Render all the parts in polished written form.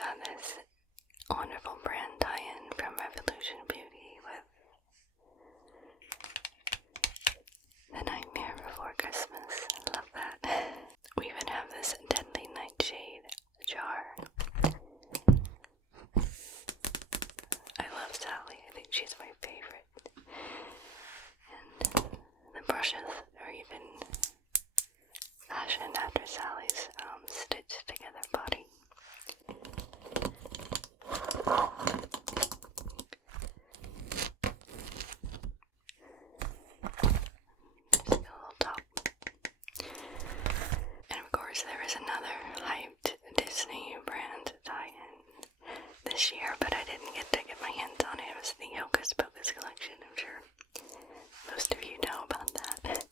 got this wonderful brand tie-in from Revolution Beauty with The Nightmare Before Christmas. I love that. We even have this Deadly Nightshade jar. I love Sally. I think she's my favorite. And the brushes are even fashioned after Sally's stitched together body. There's a little top. And of course there is another hyped Disney brand tie-in this year, but I didn't get to get my hands on it. It was the Hocus Pocus collection. I'm sure most of you know about that.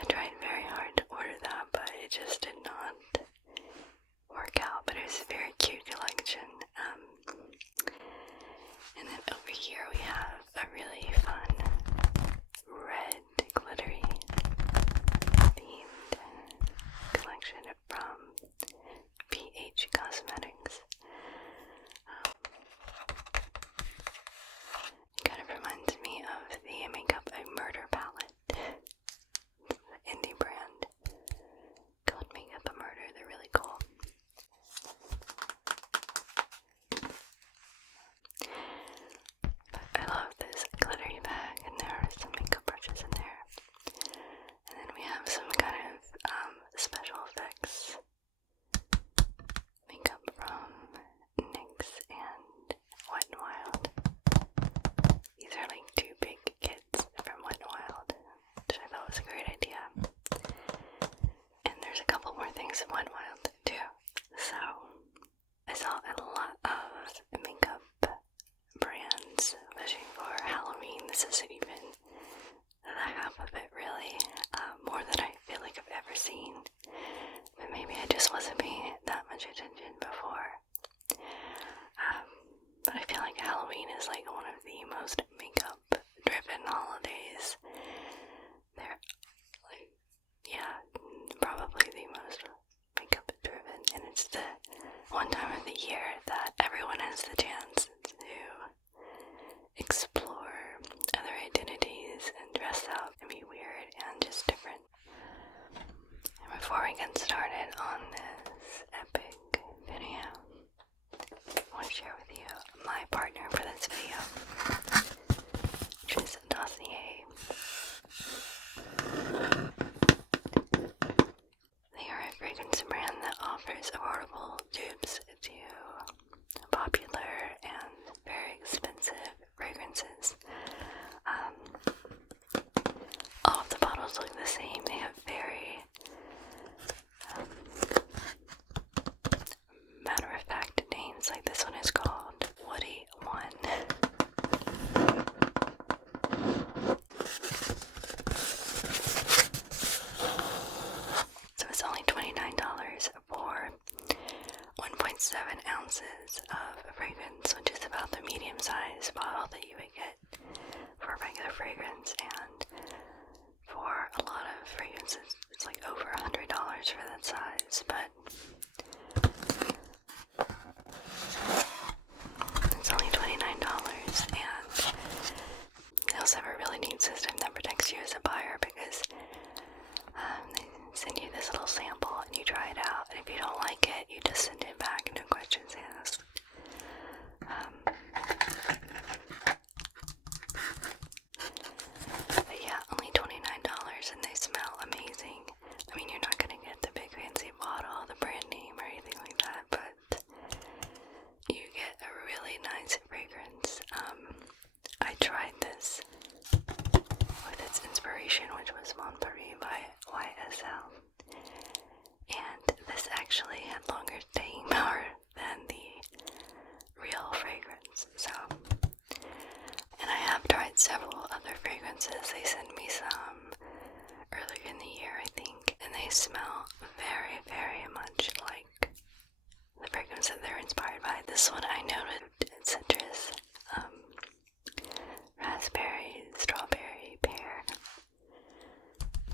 I tried very hard to order that, but it just did not work out. But it was a very cute collection. And then over here we have a really fun red glittery themed collection from PH Cosmetics. It kind of reminds me of the Makeup a Murder palette. It's an indie brand called Makeup a Murder. They're really cool. But I love this glittery bag, and there are some makeup brushes in there. And then we have some kind of special effects makeup from NYX and Wet n Wild. These are like two big kits from Wet n Wild, which I thought was a great idea. And there's a couple more things from Wet n Wild too. So I saw a lot of makeup brands pushing for Halloween. This isn't even the half of it really, more than I feel like I've ever seen. But maybe I just wasn't paying that much attention before. But I feel like Halloween is like one of the most makeup-driven holidays. They're like, yeah, probably the most makeup-driven, and it's the one time of the year that everyone has the chance to explore other identities and dress up and be weird and just different. And before we get started on this epic video, I want to share with you my partner for this video, which is Dossier. They are a fragrance brand that offers affordable dupes to popular and very expensive fragrances. All of the bottles look the same. They have very matter-of-fact names. Like this one is called Woody One. So it's only $29 for 1.7 ounces of fragrance, which is about the medium-sized bottle that you would get for a regular fragrance. And for a lot of fragrances, it's like over $100 for that size, but it's only $29, and they also have a really neat system that protects you as a buyer, because they send you this little sample and you try it out, and if you don't like it, you just send it back, no questions asked. But yeah, only $29, and they smell amazing. I mean, you're not gonna get the big fancy bottle, the brand name, or anything like that, but you get a really nice fragrance. I tried this with its inspiration, which was Montparis by YSL, and this actually had longer staying power than the real fragrance. So, and I have tried several other fragrances. They sent me some earlier in the year, I think, and they smell very, very much like the fragrance that they're inspired by. This one I noted citrus, raspberry, strawberry, pear,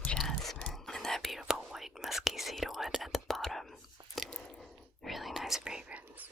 jasmine, and that beautiful white musky cedarwood at the bottom. Really nice fragrance.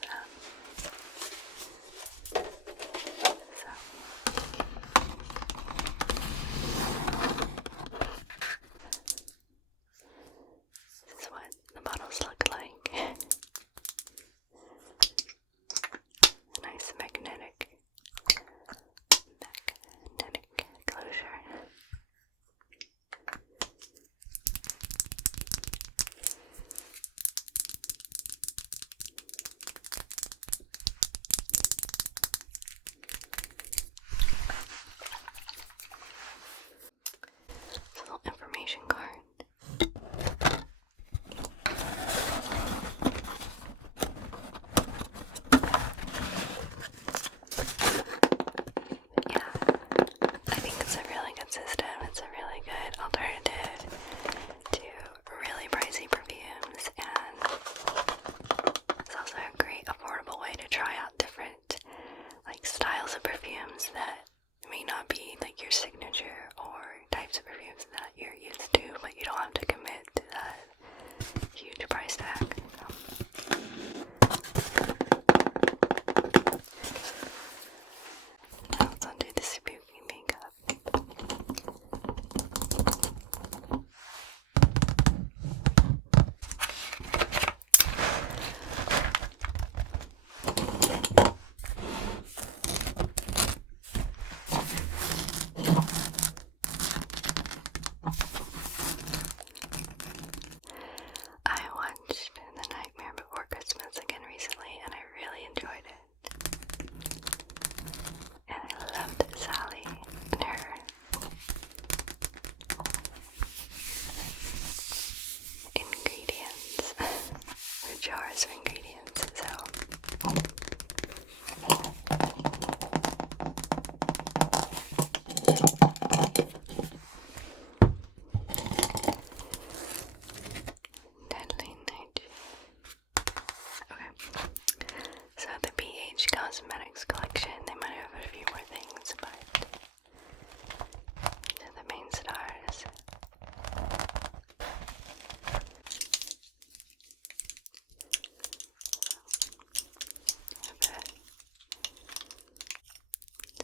$5 for ingredients, so deadly nitrogen. Okay. So the BH Cosmetics collection, they might have a few more things, but these are the main stars.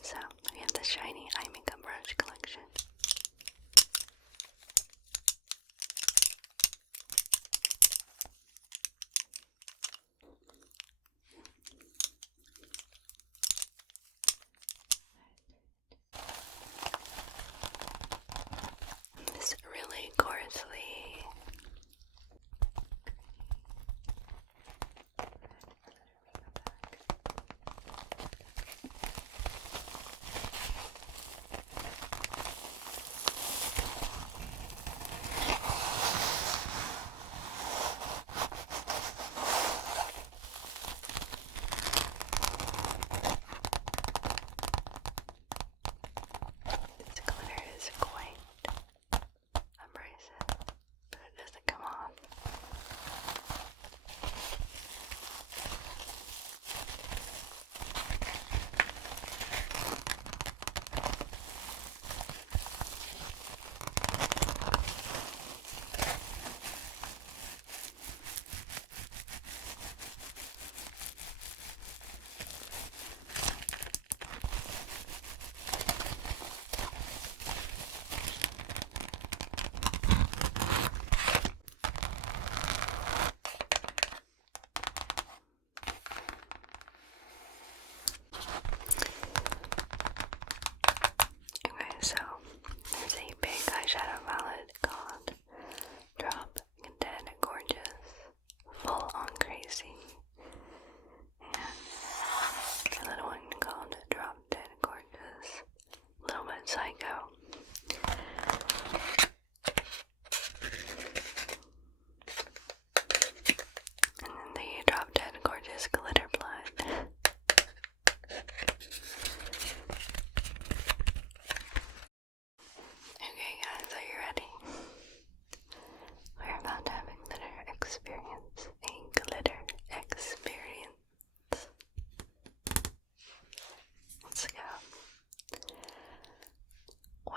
So we have the shiny eye makeup brush collection. This really coarsely this glitter is quite abrasive, but it doesn't come off. Okay, so there's a big eyeshadow palette called Drop Dead Gorgeous, Full On Crazy, and a little one called Drop Dead Gorgeous, Little Bit Psycho. And then the Drop Dead Gorgeous Glitter Blood. Okay guys, are you ready? We're about to have a glitter experience. A glitter experience. Let's go. Wow.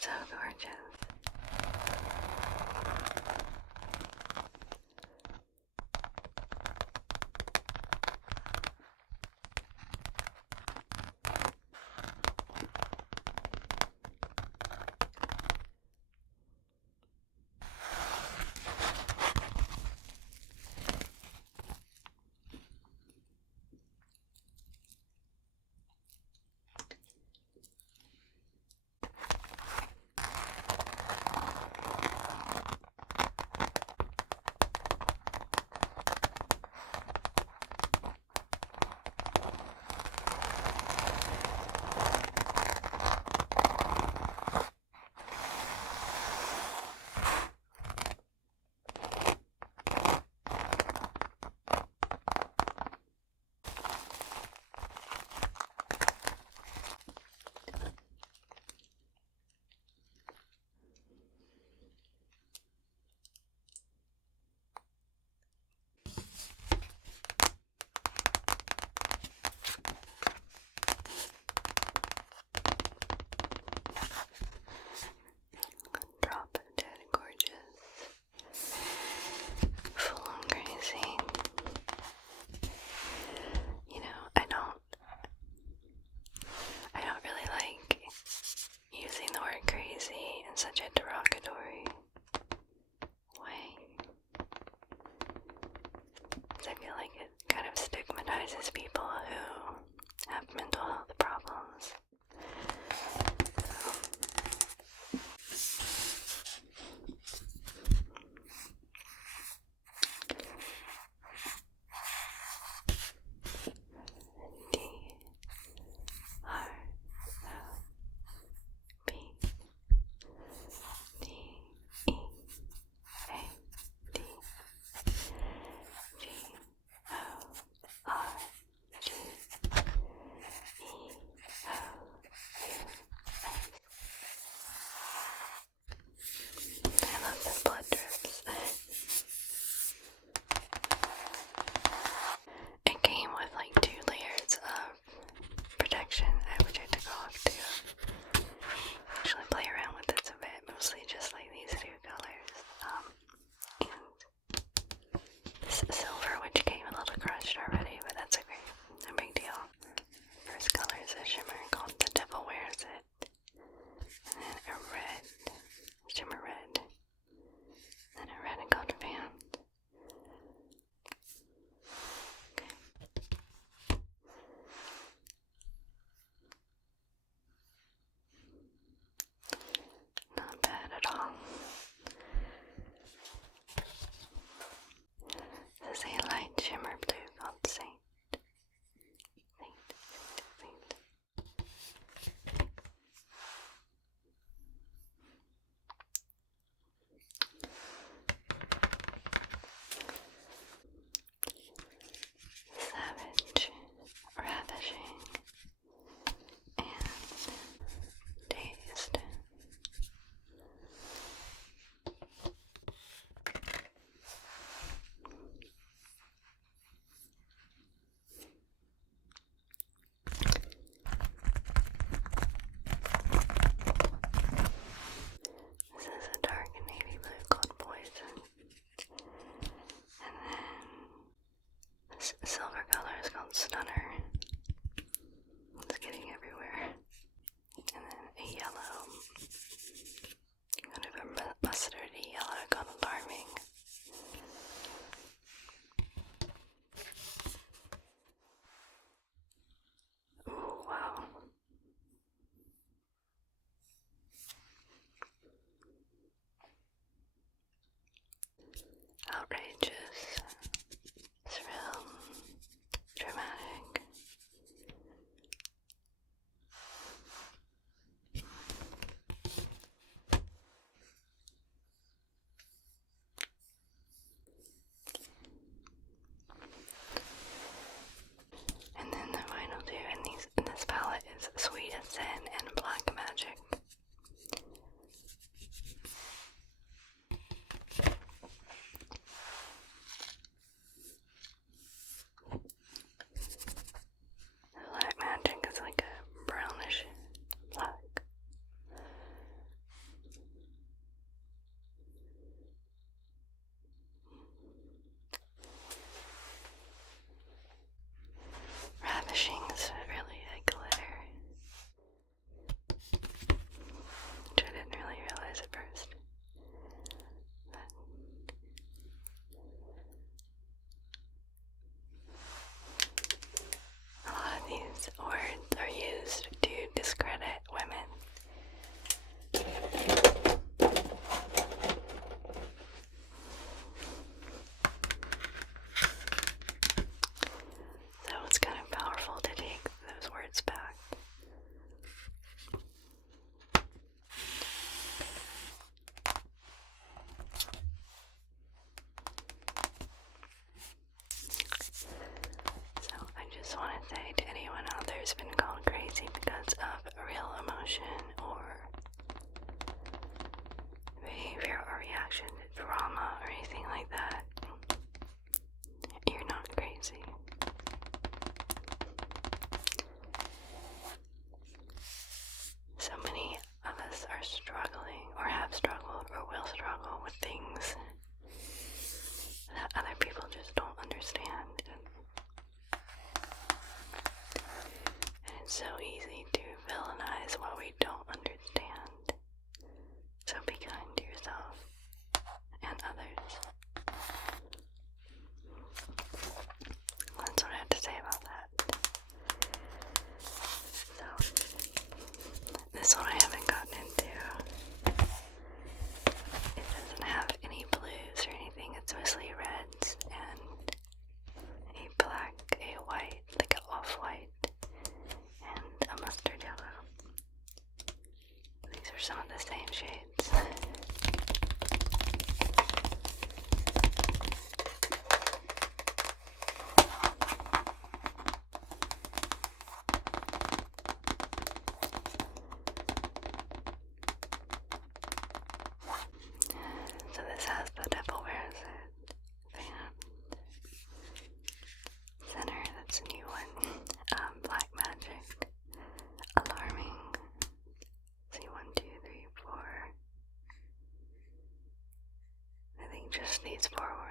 So gorgeous. Drop Dead Gorgeous, Full On Crazy. You know, I don't really like using the word crazy in such a derogatory way, because I feel like it kind of stigmatizes people who have mental health problems.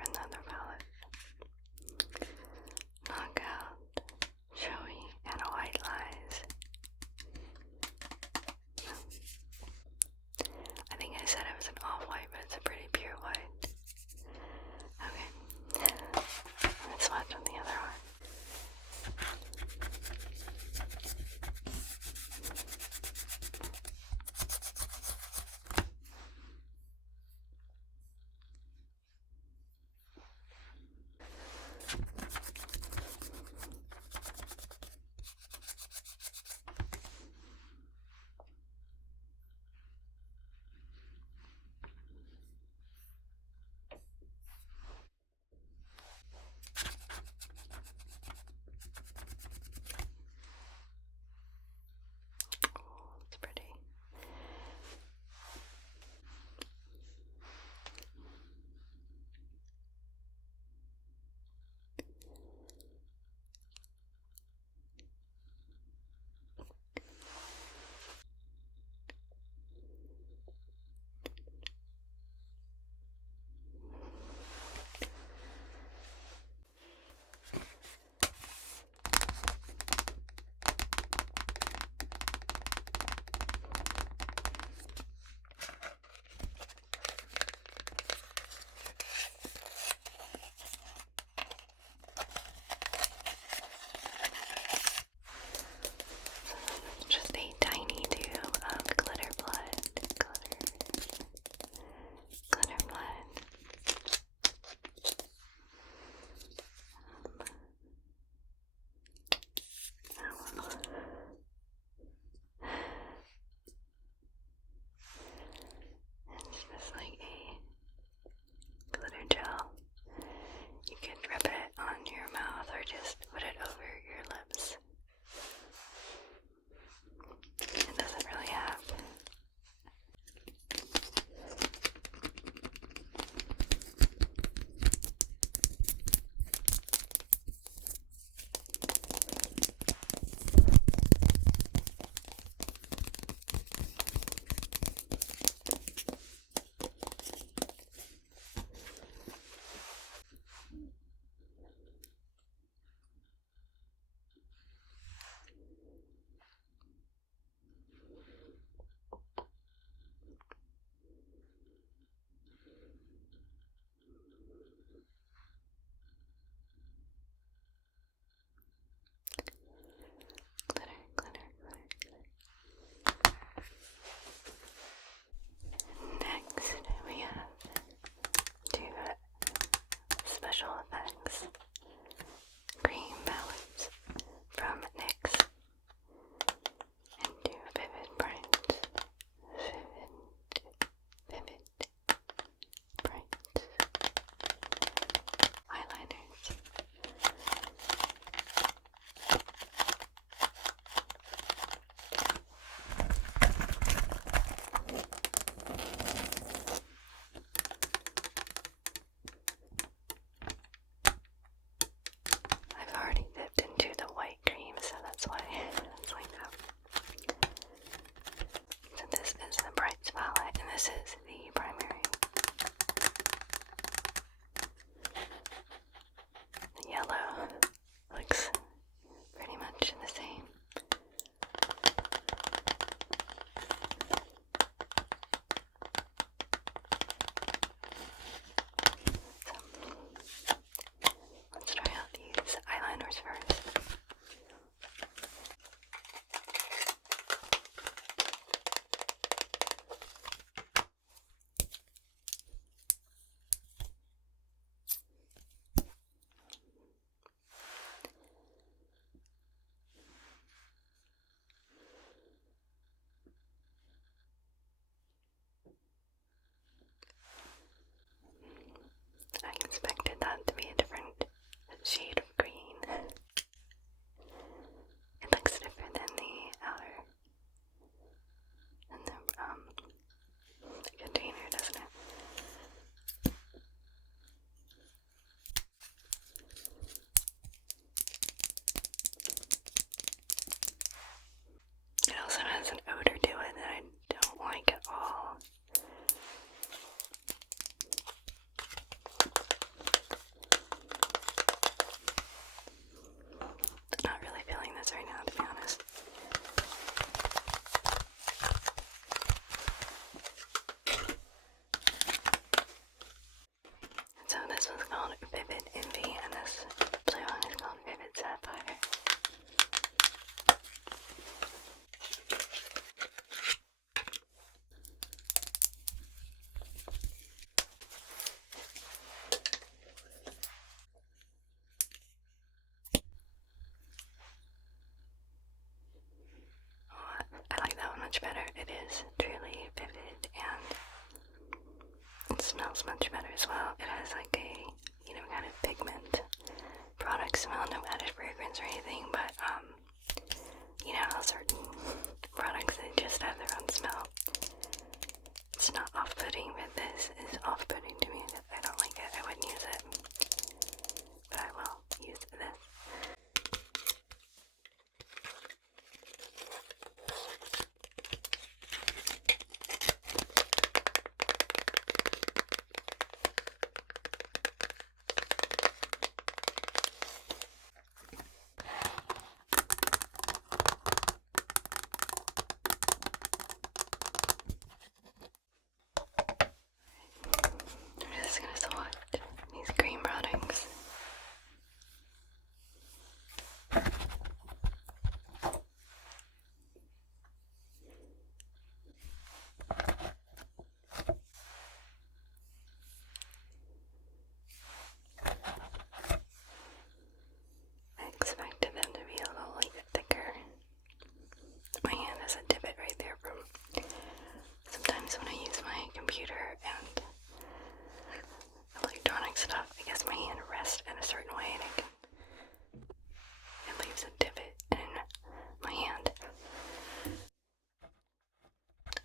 in the other palette. Knockout, Showy, and White Lies. I think I said it was an off-white, but it's a pretty pure white. Okay, let's swatch on the other one. called Vivid Envy, and this blue one is called Vivid Sapphire. I like that one much better. It is truly vivid and it smells much better as well. It has like a, kind of pigment product smell, no added fragrance or anything, but how certain products that just have their own smell. It's not off-putting, but this is off-putting to me. I don't like it. I wouldn't use it, but I will use this. I'm just gonna swatch these cream products. I expected them to be a little thicker. My hand has a divot right there from sometimes when I use my computer and electronic stuff. I guess my hand rests in a certain way and it leaves a divot in my hand.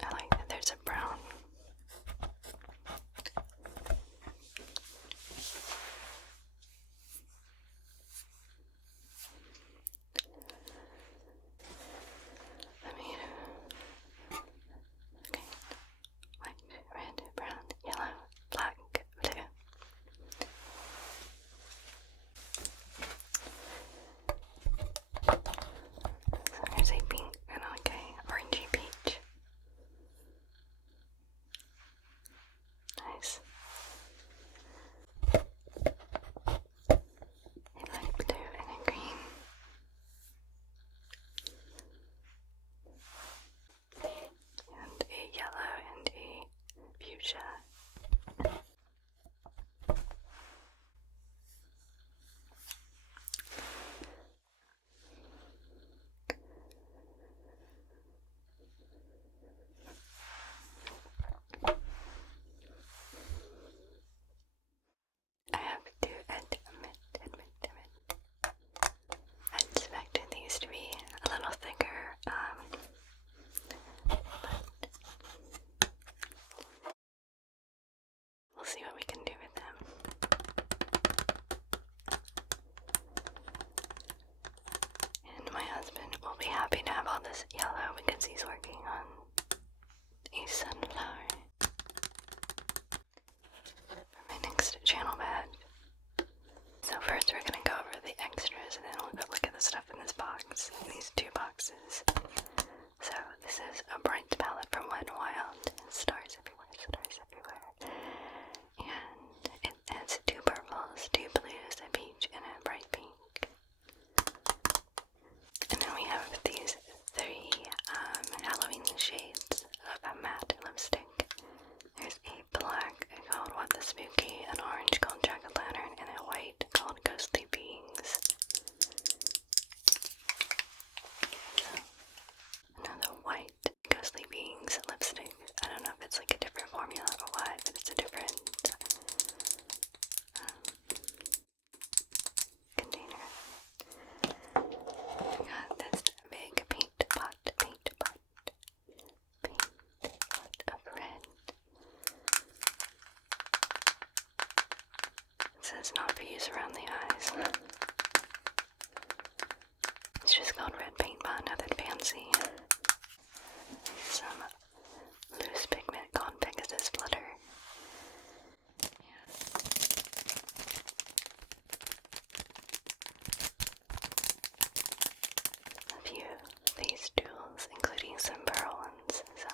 I like that there's a brown. Okay. White, red, brown, yellow, black, blue. So here's a pink and like a orangey peach. Nice. A light blue and a green. And a yellow and a fuchsia. I have to admit, I expected these to be a little thicker, but we'll see what we can do with them. And my husband will be happy to have all this yellow because he's working on a sunflower for my next channel badge. So first we're going to go over the extras and then we'll go look at the stuff in this box, in these two boxes. So this is a bright palette from Wet n Wild. Stars everywhere, stars everywhere. And it has two purples, two blues, a peach, and a bright pink. And then we have these three Halloween shades of a matte lipstick. There's a black called What the Spooky, an orange called Jack-o'-lantern, and a white called Ghostly Beings. So, another white Ghostly Beings lipstick. I don't know if it's like a different formula or what, but it's a different container. I got this big paint pot of red. It says not for use around the eyes. It's just called red paint pot, nothing fancy. Some loose pigment called Pegasus Flutter. A few of these jewels, including some pearl ones, so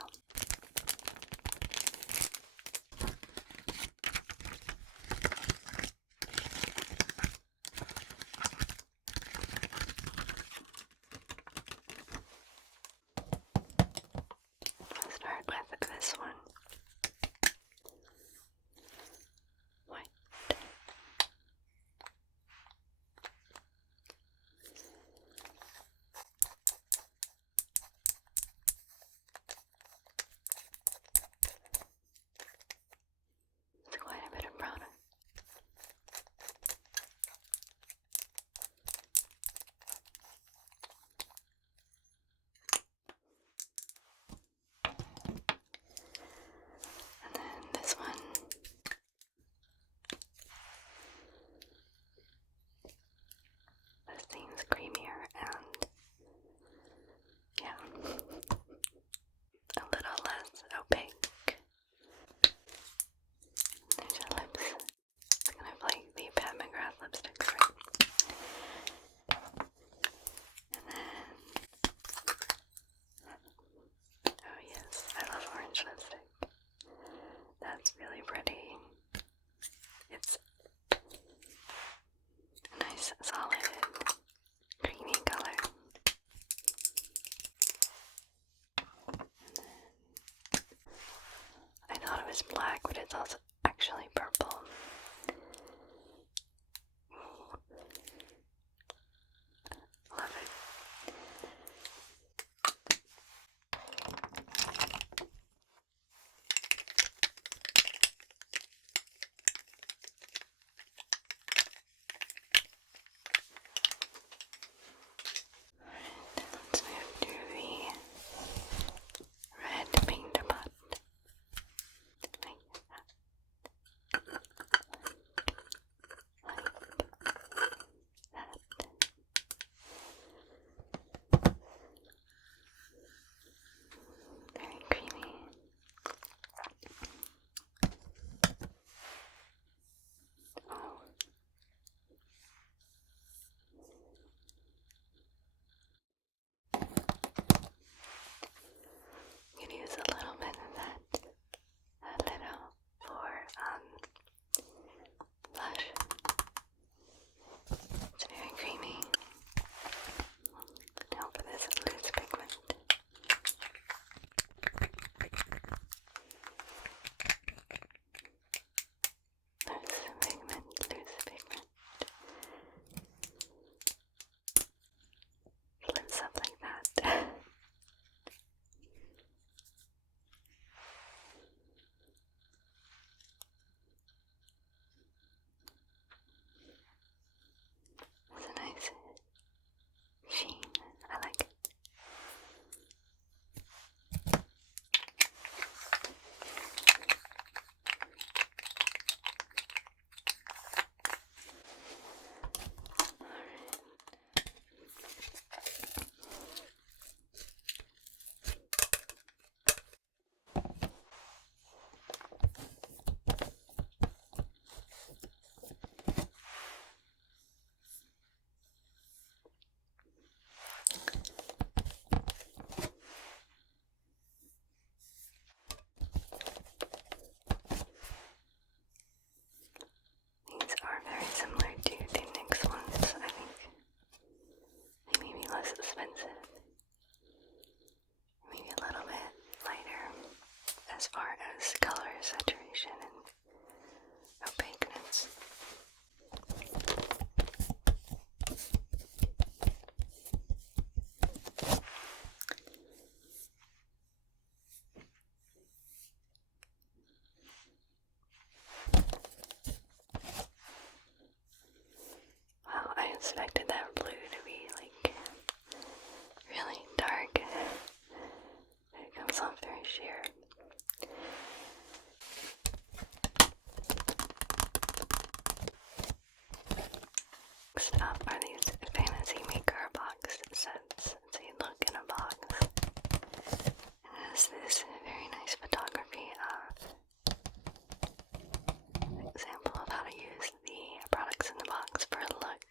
expected that blue to be like really dark. It comes off very sheer. Next up are these fantasy maker box sets. It's a look in a box. It has this very nice photography example of how to use the products in the box for a look.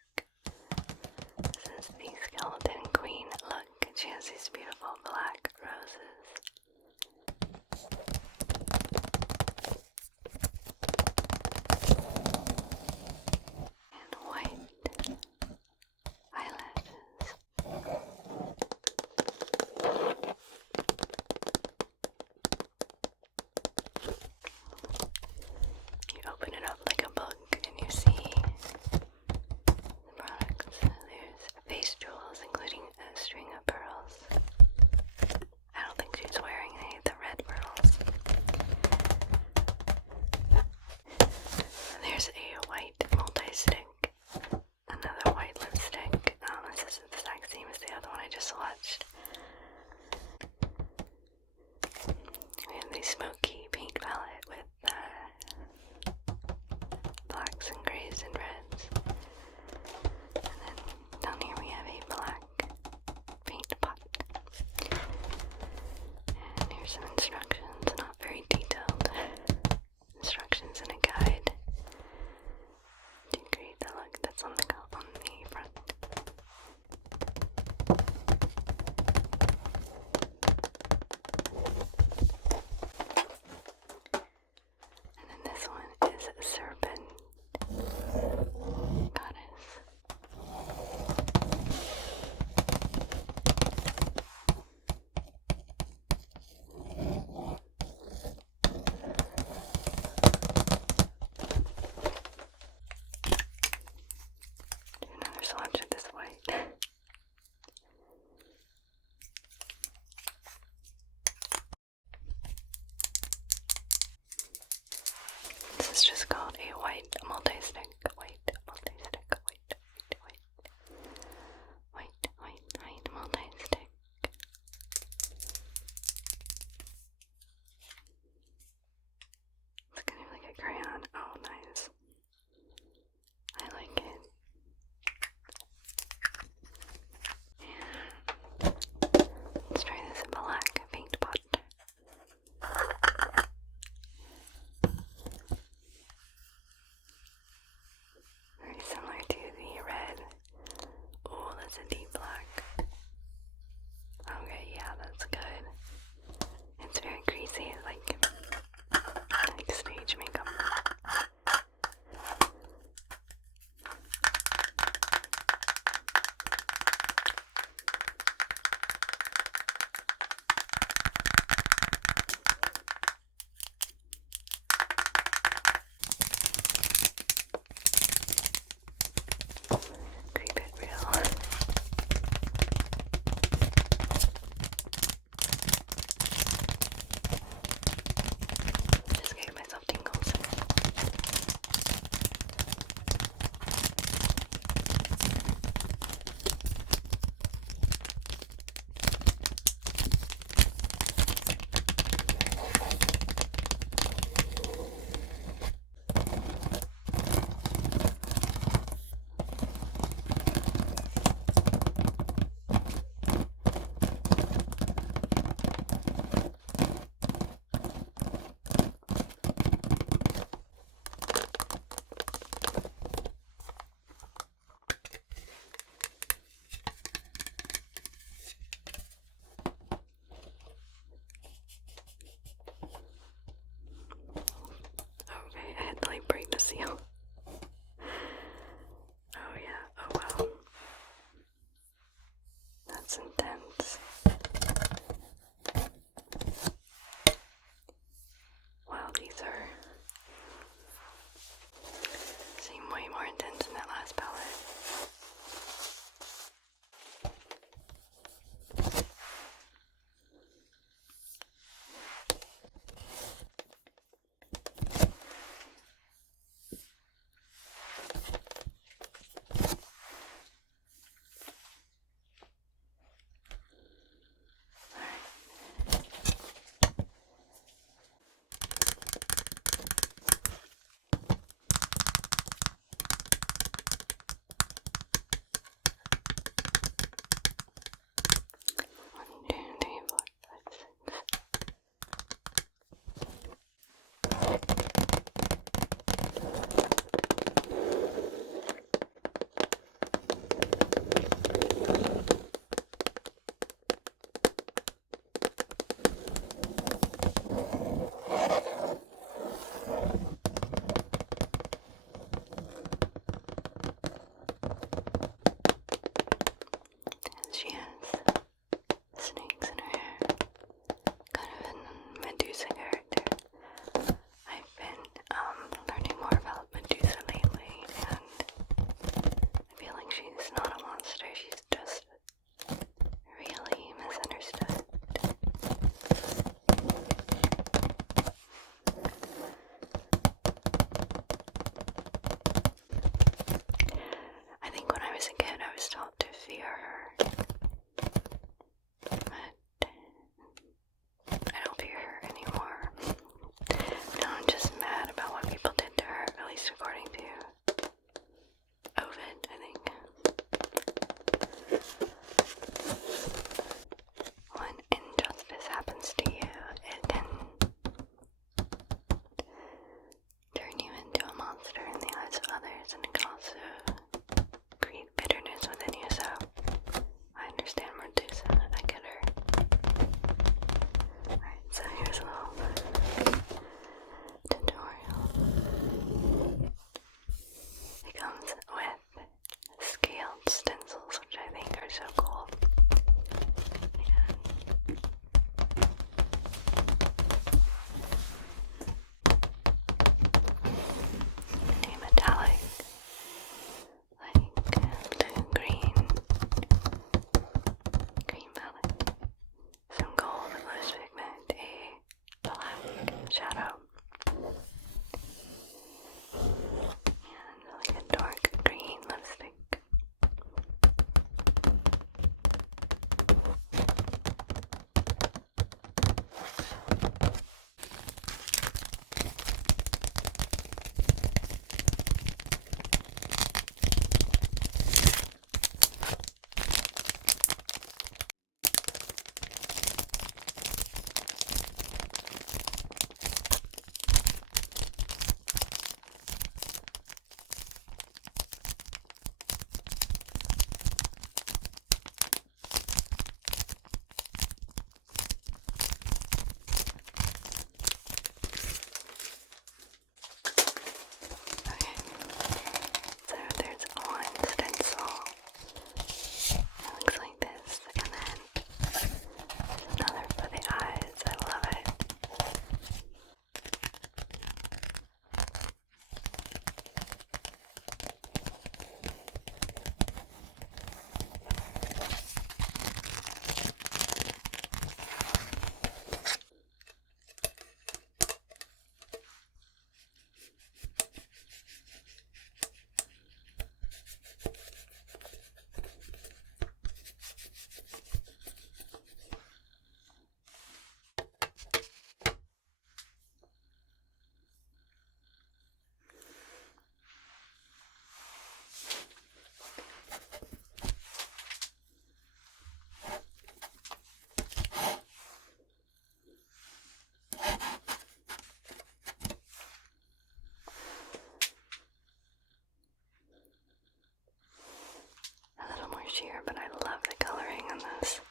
sheer, but I love the coloring on this.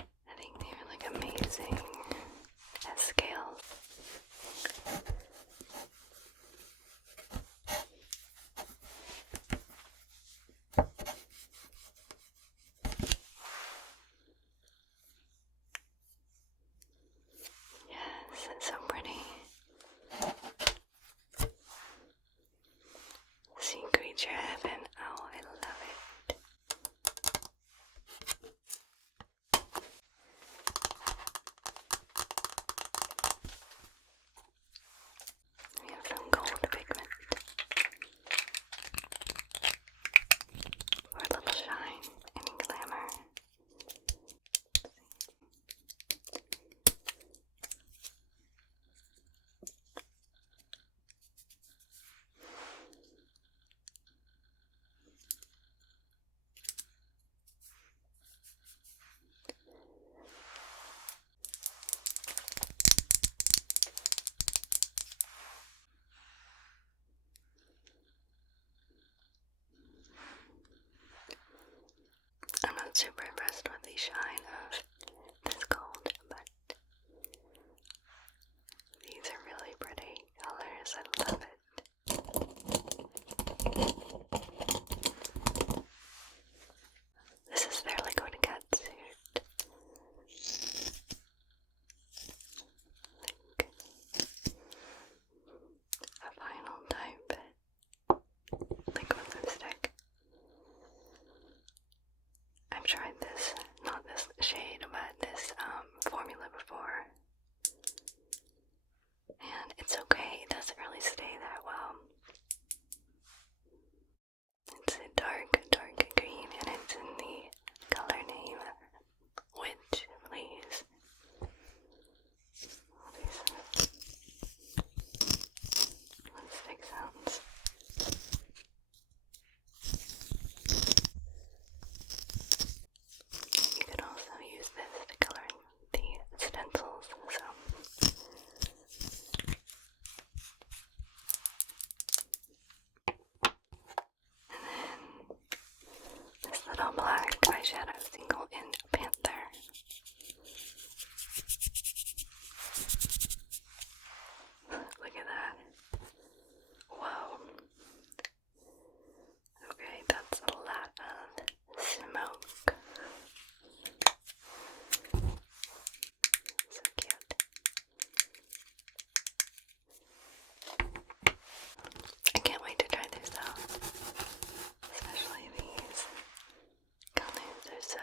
I think they are like amazing at scale. Yes, it's so pretty. Sea creature heaven. Oh, I love it. We have some gold pigment for a little shine and glamour. I'm not super impressed with the shine of this gold, but these are really pretty colors. I love it. This is their liquid catsuit. Like a vinyl type liquid lipstick. I've tried this, not this shade, but this formula before. And it's okay, it doesn't really stay that well. It's a dark green, and it's in the color name, Witch, please. Lipstick sounds. You could also use this to color the stencils, so. And then this little black eyeshadow single in Panther. Look at that. Whoa. Okay, that's a lot of smoke. So cute. I can't wait to try this out. Especially these colors are so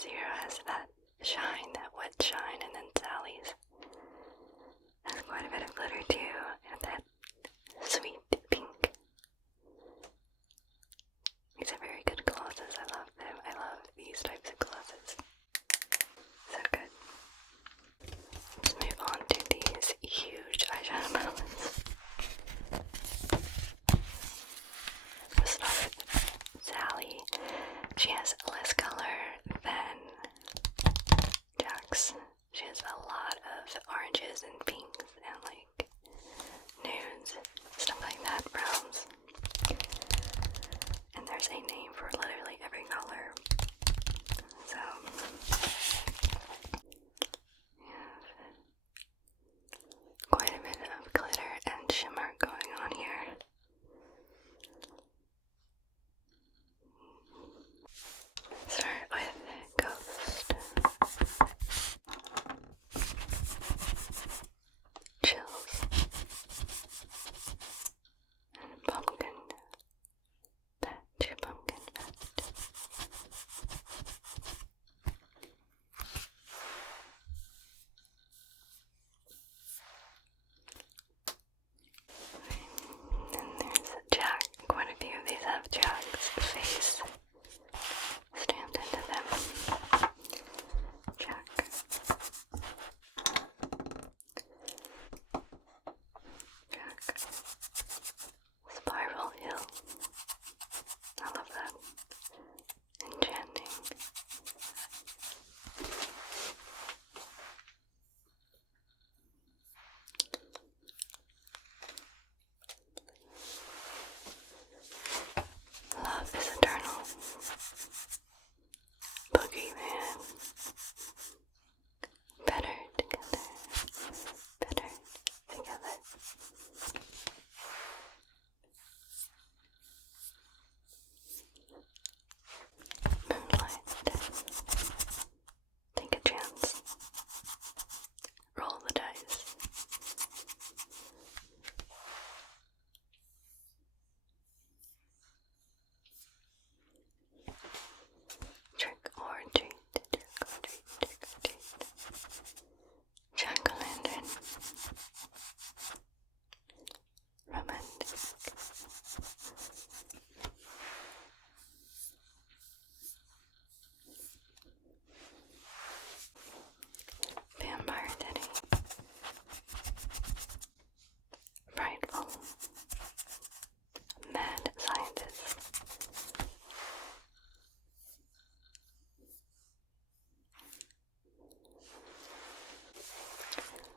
Zero has that shine, that wet shine, and then Sally's has quite a bit of glitter too, and that sweet pink. These are very good glosses. I love them. I love these types of glosses. So good. Let's move on to these huge eyeshadow palettes. We'll start with Sally. She has less color than Jax. She has a lot of oranges and pinks and like nudes, stuff like that, browns. And there's a name for literally every color. So we have quite a bit of glitter and shimmer going on here. Start with Ghost. Chills. And Pumpkin Patch, Pumpkin Patch. And then there's Jack. Quite a few of these have Jack's face stamped into them. Jack. Jack. Spiral Hill. I love that. Enchanting. Love is eternal. Boogeyman. Better together. Better together. Moonlight. Take a chance. Roll the dice. Trick or treat. Trick or treat. Trick or treat. Jack-o'-lantern. Romantic. Vampire Teddy. Frightful. Mad Scientist.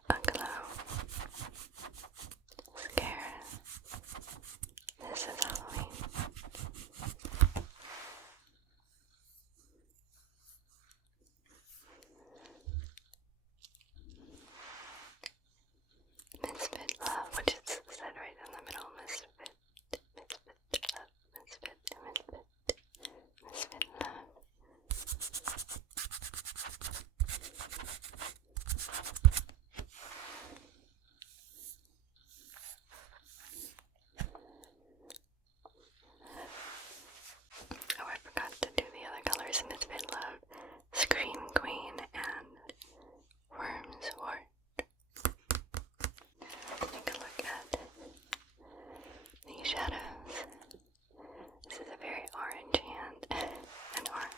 Aglow. Scare. This is Halloween. Misfit Love, which is said right in the middle. Misfit. Misfit Love. Misfit. Misfit. Misfit Love. Oh, I forgot to do the other colors. Misfit Love, Scream Queen, and Worm's Wart. Take a look at these shadows. This is a very orange hand and arm.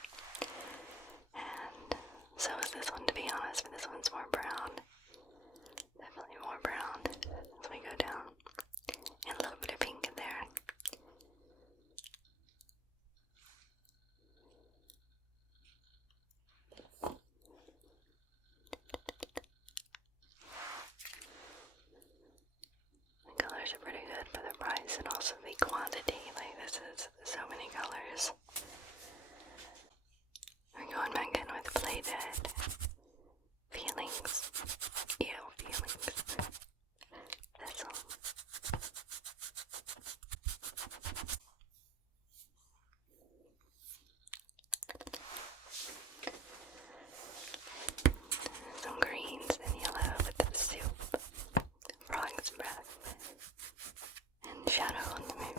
And so is this one, to be honest, but this one's more brown. Definitely more brown as we go down. And a little bit of pink in there. The colors are pretty good for the price and also the quantity. Like, this is so many colors. We're going back in with Play Dead. Feelings. Ew, feelings. This one. Some greens and yellow with the soup. Frog's breath. And shadow on the moon.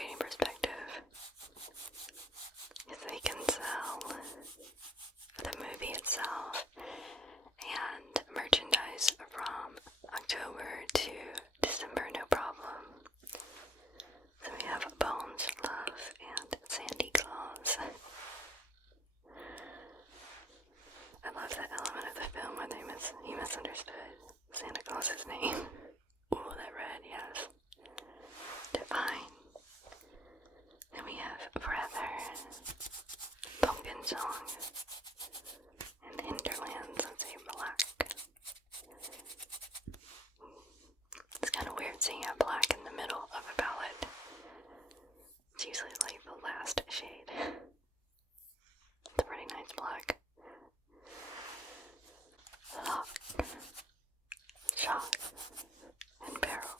marketing perspective, is they can sell the movie itself and merchandise from October to December, no problem. So we have Bones, Love, and Sandy Claus. I love that element of the film where he misunderstood Santa Claus's name. Ooh, that red, yes. Divine. Then we have Brother, Pumpkin Song, and Hinterlands, let's say Black. It's kind of weird seeing a black in the middle of a palette. It's usually like the last shade. It's a pretty nice black. Lock, Shock, and Barrel.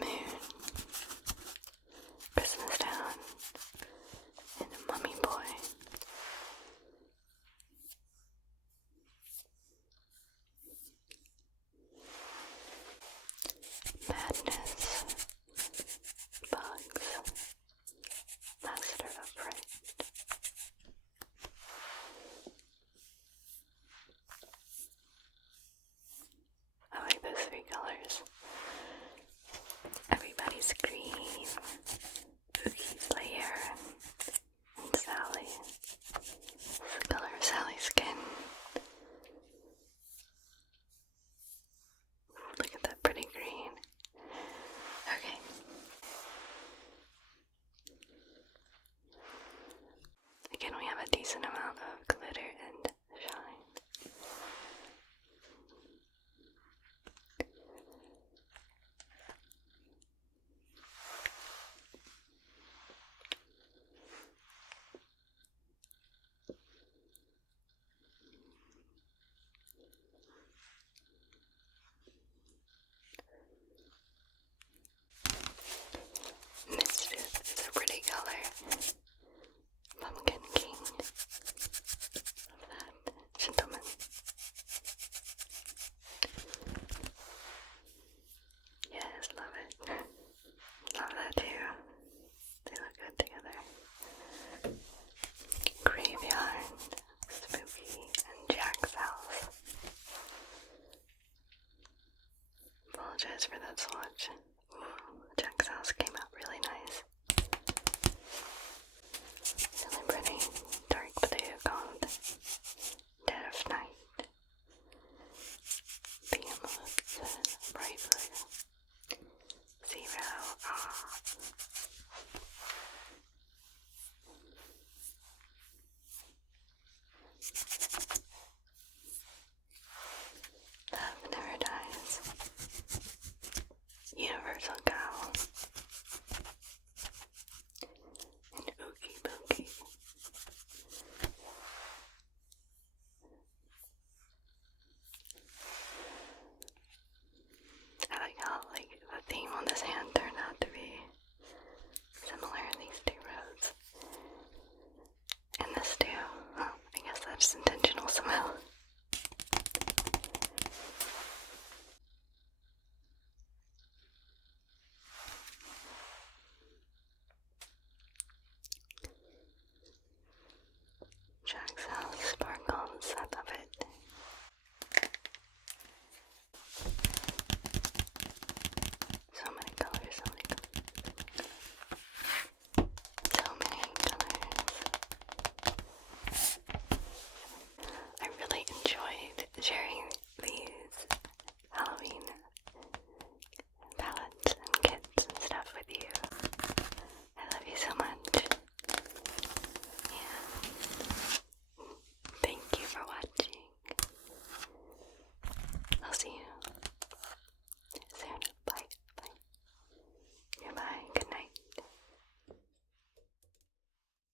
Moon, Christmas Town, and Mummy Boy. Madness, Bugs, Master of Fright. I like those three colors. Everybody's Green, Boogie's Lair, and Sally. The color of Sally's skin. Look at that pretty green. Okay. Again, we have a decent amount of